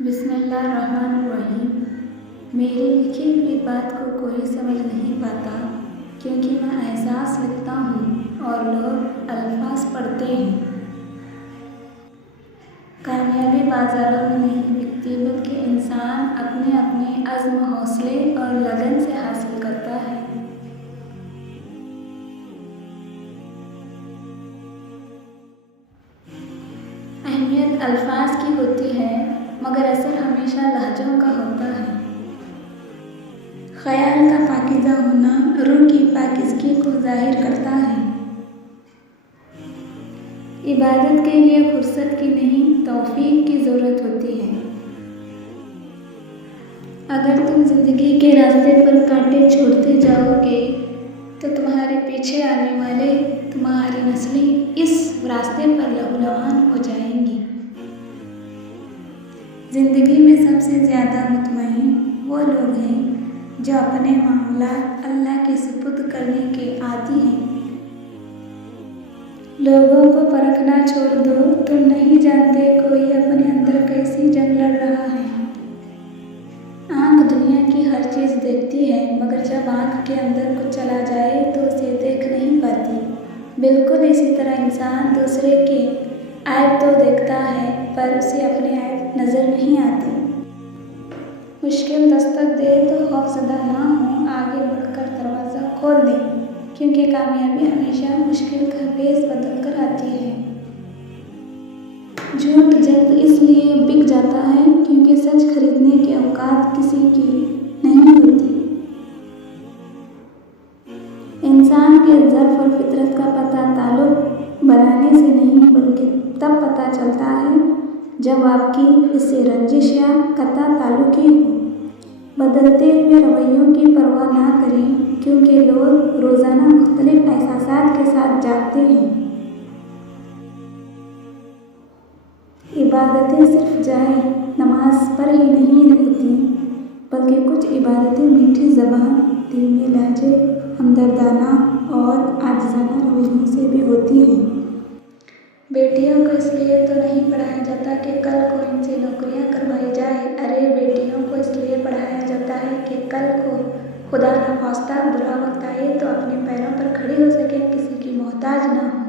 बिस्मिल्लाहिर्रहमानिर्रहीम। मेरी लिखी हुई बात को कोई समझ नहीं पाता, क्योंकि मैं एहसास लिखता हूँ और लोग अल्फाज पढ़ते हैं। कामयाबी बाज़ारों में नहीं बिकती, बल्कि इंसान अपने अपने अज़्म, हौसले और लगन से हासिल करता है। अहमियत अल्फाज की होती है, मगर असर हमेशा लहजों का होता है। ख़याल का पाकीज़ा होना रूह की पाकीज़गी को ज़ाहिर करता है। इबादत के लिए फुर्सत की नहीं, तौफ़ीक़ की ज़रूरत होती है। अगर तुम ज़िंदगी के रास्ते पर कांटे छोड़ते जाओगे, तो तुम्हारे पीछे आने वाले तुम्हारी नस्लें इस रास्ते पर लहूलुहान हो जाएंगी। ज़िंदगी में सबसे ज़्यादा मुतमईन वो लोग हैं जो अपने मामलात अल्लाह के सुपुर्द करने के आदी हैं। लोगों को परखना छोड़ दो, तुम नहीं जानते कोई अपने अंदर कैसी जंग लड़ रहा है। आँख दुनिया की हर चीज़ देखती है, मगर जब आँख के अंदर कुछ चला जाए तो उसे देख नहीं पाती। बिल्कुल इसी तरह इंसान दूसरे के ऐब तो देखता है, पर उसे अपने ऐब नज़र नहीं आते। मुश्किल दस्तक दे तो खौफज़दा ना हो, आगे बढ़कर दरवाज़ा खोल दे, क्योंकि कामयाबी हमेशा मुश्किल का भेस बदल कर आती है। झूठ जल्द इसलिए बिक जाता है क्योंकि सच खरीदने की औकात किसी की नहीं होती। इंसान के ज़र्फ़ और फितरत का पता ताल्लुक़ बनाने से नहीं, बल्कि तब पता चलता है जब आपकी इससे रंजिश या कता ताल्लुक़ी हो। बदलते हुए रवैयों की परवाह ना करें, क्योंकि लोग रोज़ाना मुख्तलिफ एहसासात के साथ जागते हैं। इबादतें सिर्फ जाए नमाज पर ही नहीं होती, बल्कि कुछ इबादतें मीठी ज़बान, धीमे लहजे, हमदर्दाना और आजिज़ाना रवैयों से भी होती हैं। बेटियों को इसलिए तो नहीं पढ़ाया जाता कि कल को इनसे नौकरियां करवाई जाए। अरे बेटियों को इसलिए पढ़ाया जाता है कि कल को खुदा न खास्ता बुरा वक्त आए तो अपने पैरों पर खड़ी हो सके, किसी की मोहताज ना हो।